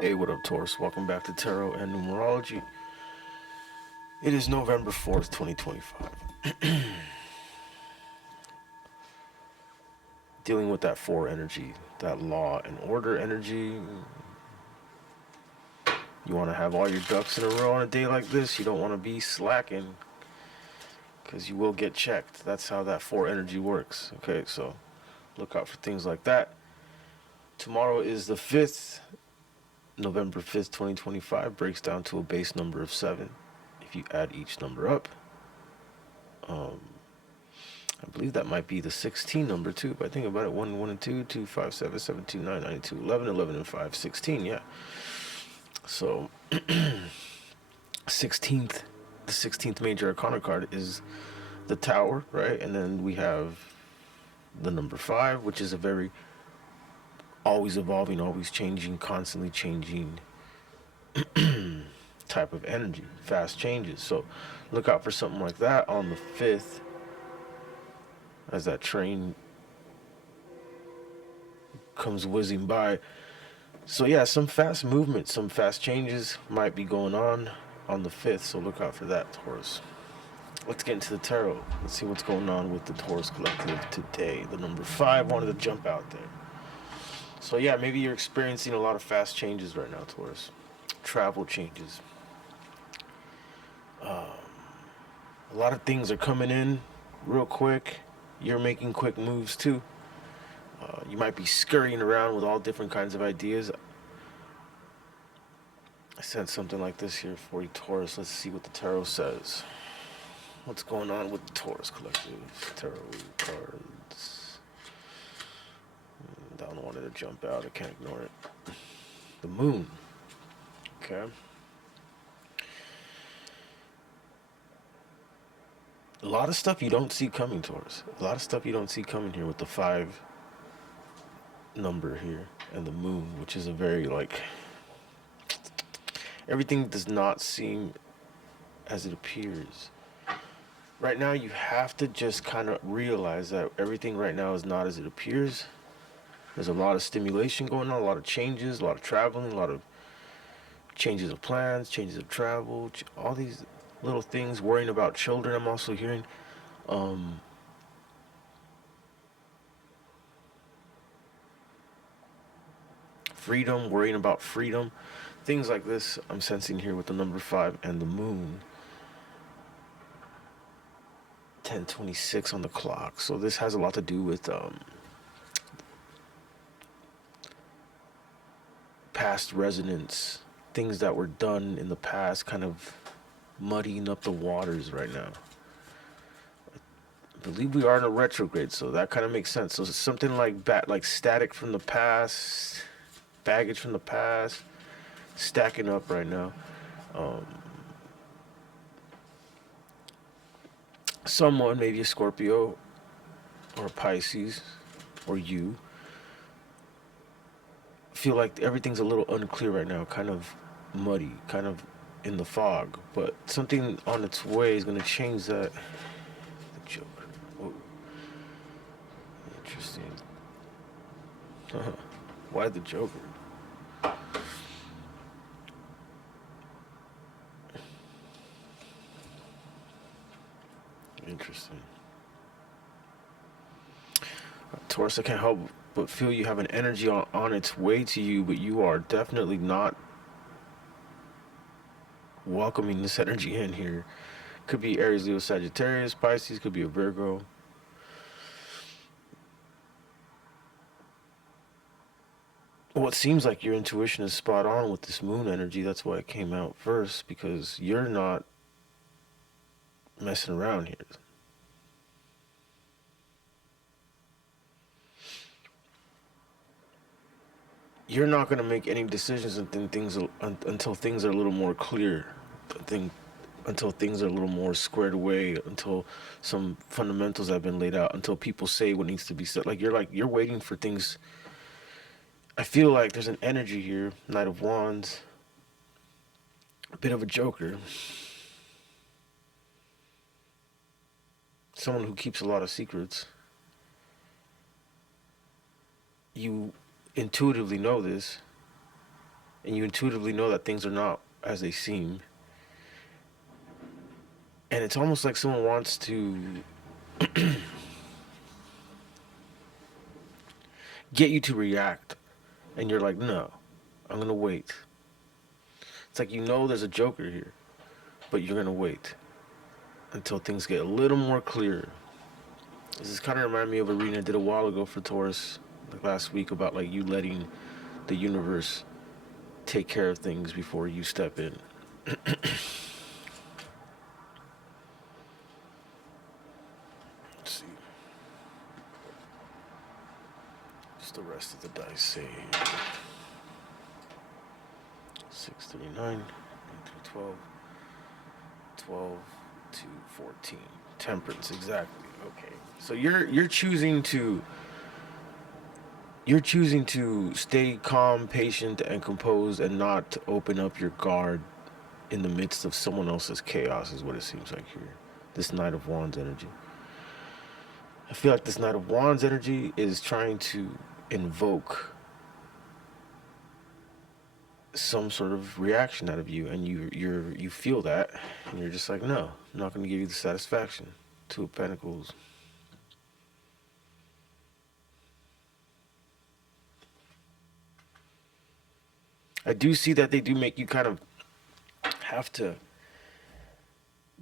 Hey, what up, Taurus? Welcome back to Tarot and Numerology. It is November 4th, 2025. Dealing with that 4 energy, that law and order energy. You want to have all your ducks in a row on a day like this. You don't want to be slacking because you will get checked. That's how that 4 energy works. Okay, so look out for things like that. Tomorrow is the 5th, November 5th, 2025. Breaks down to a base number of 7. If you add each number up, I believe that might be the 16 number too, but I think about it, 1, 1 and 2, 2, 5, 7, 7, 2, 9, 9, 2, 11, 11 and 5, 16, yeah. So, 16th, the 16th major arcana card is the Tower, right? And then we have the number 5, which is a very always evolving, always changing, constantly changing type of energy, fast changes. So, look out for something like that on the 5th as that train comes whizzing by. So yeah, some fast movement, some fast changes might be going on the 5th, so look out for that, Taurus. Let's get into the tarot. Let's see what's going on with the Taurus collective today. The number 5 wanted to jump out there. So yeah, maybe you're experiencing a lot of fast changes right now, Taurus. Travel changes. A lot of things are coming in real quick. You're making quick moves too. You might be scurrying around with all different kinds of ideas. I sent something like this here for you, Taurus. Let's see what the tarot says. What's going on with the Taurus collective? Tarot cards. Down wanted to jump out. I can't ignore it. The moon. Okay. A lot of stuff you don't see coming, Taurus. A lot of stuff you don't see coming here with the 5 number here and the moon, which is a very everything does not seem as it appears. Right now, you have to just kind of realize that everything right now is not as it appears. There's a lot of stimulation going on, a lot of changes, a lot of traveling, a lot of changes of plans, changes of travel, all these little things, worrying about children, I'm also hearing. Freedom, worrying about freedom. Things like this I'm sensing here with the number 5 and the moon. 10:26 on the clock. So this has a lot to do with past resonance, things that were done in the past, kind of muddying up the waters right now. I believe we are in a retrograde, so that kind of makes sense. So it's something like static from the past, baggage from the past, stacking up right now. Someone, maybe a Scorpio or a Pisces or you, feel like everything's a little unclear right now, kind of muddy, kind of in the fog. But something on its way is going to change that. The Joker. Oh, interesting. Why the Joker? Interesting. Taurus, I can't help but feel you have an energy on its way to you, but you are definitely not welcoming this energy in here. Could be Aries, Leo, Sagittarius, Pisces, could be a Virgo. Well, it seems like your intuition is spot on with this moon energy. That's why it came out first, because you're not messing around here. You're not going to make any decisions until things are a little more clear. Until things are a little more squared away, until some fundamentals have been laid out, until people say what needs to be said. You're waiting for things. I feel like there's an energy here, Knight of Wands, a bit of a Joker, someone who keeps a lot of secrets. You intuitively know this. and you intuitively know that things are not as they seem. And it's almost like someone wants to get you to react, and you're like, no, I'm gonna wait. It's like, you know, there's a joker here, but you're gonna wait until things get a little more clear. This is kind of remind me of a reading I did a while ago for Taurus, like last week, about like you letting the universe take care of things before you step in. Let's see. Just the rest of the dice say 639, 9 through 12, 12 to 14. Temperance, exactly. Okay. So you're choosing to stay calm, patient, and composed, and not to open up your guard in the midst of someone else's chaos, is what it seems like here. This Knight of Wands energy. I feel like this Knight of Wands energy is trying to invoke some sort of reaction out of you, and you feel that, and you're just like, no, I'm not going to give you the satisfaction. Two of Pentacles. I do see that they do make you kind of have to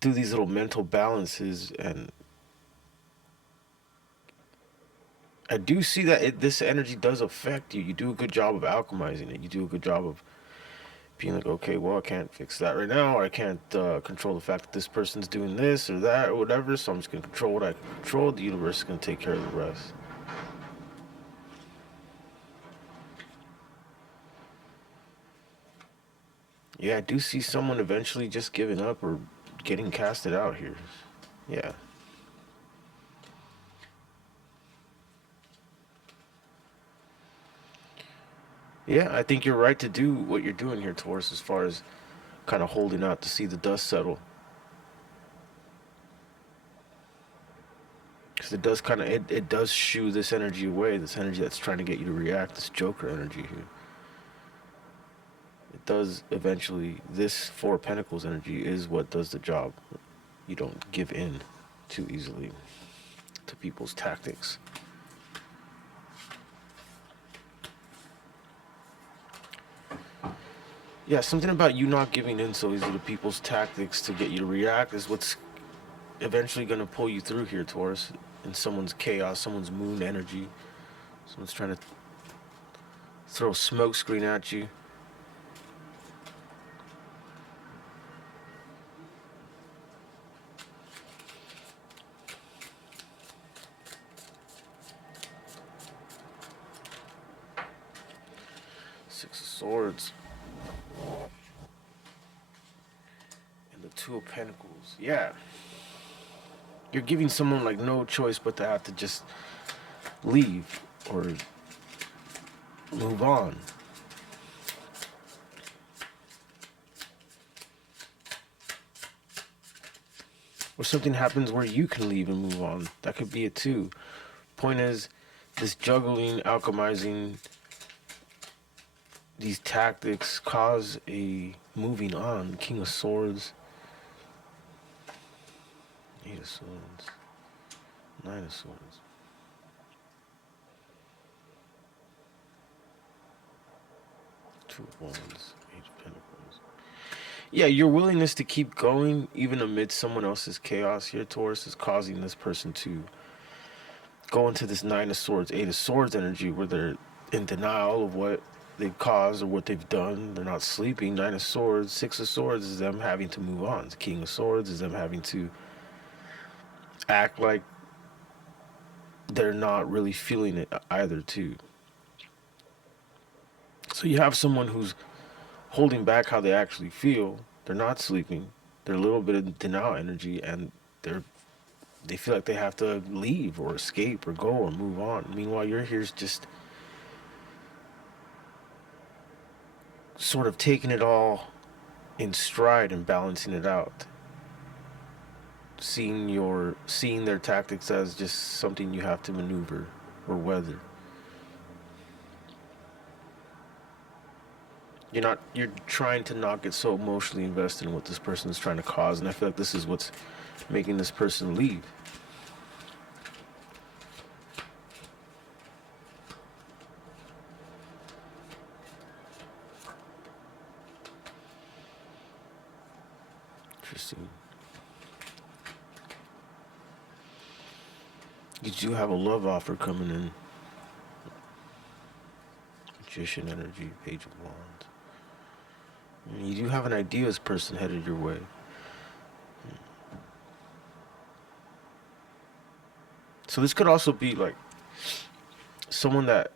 do these little mental balances, and I do see that this energy does affect you. You do a good job of alchemizing it. You do a good job of being like, okay, well, I can't fix that right now, or I can't control the fact that this person's doing this or that or whatever, so I'm just going to control what I can control. The universe is going to take care of the rest. Yeah, I do see someone eventually just giving up or getting casted out here. Yeah. Yeah, I think you're right to do what you're doing here, Taurus, as far as kind of holding out to see the dust settle. Because it does kind of, it does shoo this energy away, this energy that's trying to get you to react, this Joker energy here. It does eventually, this Four of Pentacles energy is what does the job. You don't give in too easily to people's tactics. Yeah, something about you not giving in so easily to people's tactics to get you to react is what's eventually going to pull you through here, Taurus. In someone's chaos, someone's moon energy. Someone's trying to throw a smoke screen at you. Six of Swords. And the Two of Pentacles. Yeah. You're giving someone like no choice but to have to just leave or move on. Or something happens where you can leave and move on. That could be it too. Point is, this juggling, alchemizing, these tactics cause a moving on. King of Swords. Eight of Swords. Nine of Swords. Two of Wands. Eight of Pentacles. Yeah, your willingness to keep going, even amidst someone else's chaos here, Taurus, is causing this person to go into this Nine of Swords, Eight of Swords energy, where they're in denial of what they've caused or what they've done. They're not sleeping. Nine of Swords, Six of Swords is them having to move on. The King of Swords is them having to act like they're not really feeling it either, too. So you have someone who's holding back how they actually feel. They're not sleeping. They're a little bit of denial energy, and they feel like they have to leave or escape or go or move on. Meanwhile, you're here's just sort of taking it all in stride and balancing it out. Seeing their tactics as just something you have to maneuver or weather. You're trying to not get so emotionally invested in what this person is trying to cause, and I feel like this is what's making this person leave. Interesting. You do have a love offer coming in. Magician energy, Page of Wands. You do have an ideas person headed your way. So this could also be like someone that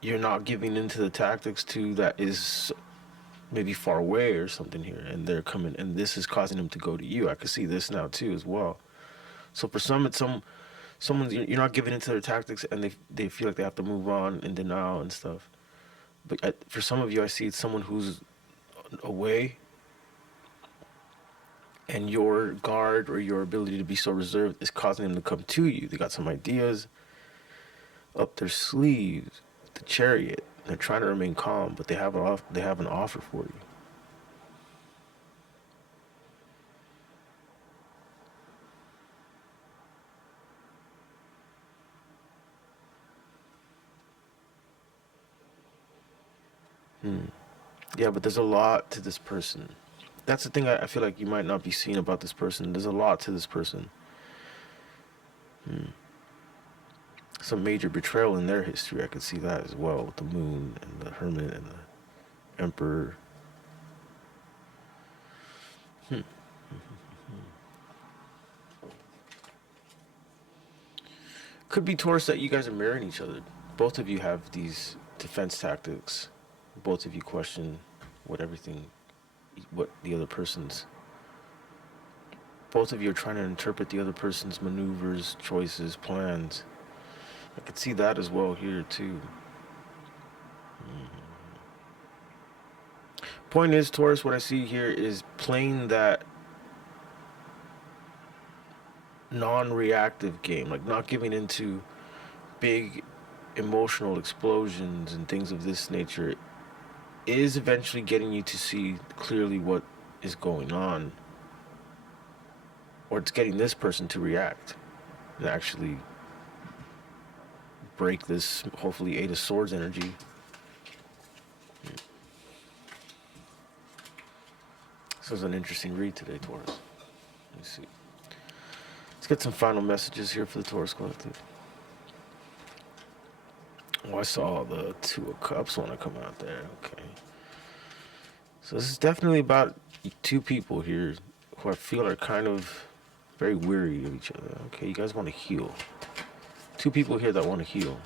you're not giving into the tactics to, that is maybe far away or something here, and they're coming, and this is causing them to go to you. I could see this now too as well. So for some, it's someone you're not giving into their tactics, and they feel like they have to move on in denial and stuff. But for some of you, I see it's someone who's away, and your guard or your ability to be so reserved is causing them to come to you. They got some ideas up their sleeves, the Chariot. They're trying to remain calm, but they have an offer for you. Yeah, but there's a lot to this person. That's the thing I feel like you might not be seeing about this person. There's a lot to this person. Some major betrayal in their history. I could see that as well, with the Moon and the Hermit and the Emperor. Could be Taurus that you guys are mirroring each other. Both of you have these defense tactics. Both of you question what the other person's. Both of you are trying to interpret the other person's maneuvers, choices, plans. I could see that as well here too. Point is, Taurus, what I see here is playing that non-reactive game, like not giving into big emotional explosions and things of this nature, is eventually getting you to see clearly what is going on, or it's getting this person to react and actually break this, hopefully, Eight of Swords energy. This was an interesting read today, Taurus. Let me see. Let's get some final messages here for the Taurus Collective. Oh, I saw the Two of Cups want to come out there. Okay. So this is definitely about two people here who I feel are kind of very weary of each other. Okay, you guys want to heal. Two people here that want to heal.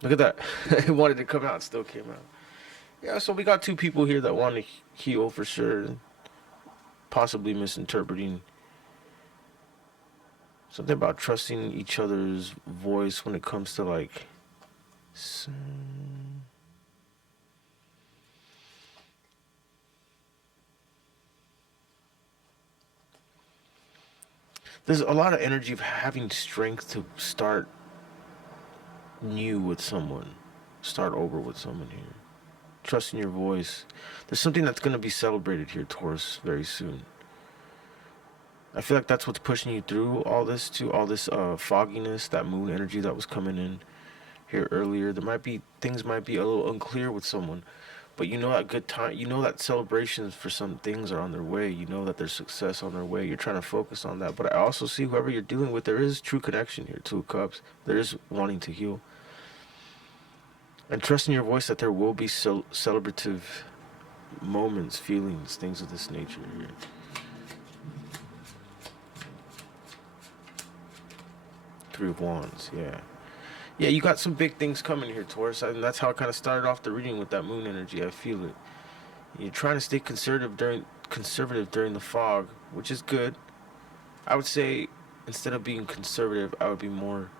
Look at that. It wanted to come out, still came out. Yeah, so we got two people here that want to heal for sure. Possibly misinterpreting something about trusting each other's voice when it comes to like there's a lot of energy of having strength to start new with someone, start over with someone here. Trusting your voice. There's something that's going to be celebrated here, Taurus, very soon. I feel like that's what's pushing you through all this too, all this fogginess, that moon energy that was coming in here earlier. Things might be a little unclear with someone, but you know that good time, you know that celebrations for some things are on their way. You know that there's success on their way. You're trying to focus on that. But I also see whoever you're dealing with, there is true connection here. Two of Cups. There is wanting to heal. And trust in your voice that there will be celebrative moments, feelings, things of this nature here. Three of Wands, yeah. Yeah, you got some big things coming here, Taurus. And that's how I kind of started off the reading with that moon energy. I feel it. You're trying to stay conservative during the fog, which is good. I would say instead of being conservative, I would be more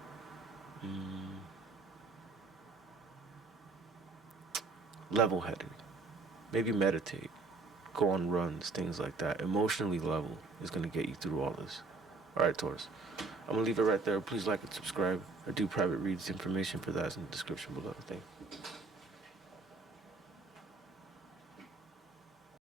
level-headed. Maybe meditate, go on runs, things like that. Emotionally level is going to get you through all this. All right, Taurus. I'm gonna leave it right there. Please like and subscribe. I do private reads. Information for that is in the description below. Thank you.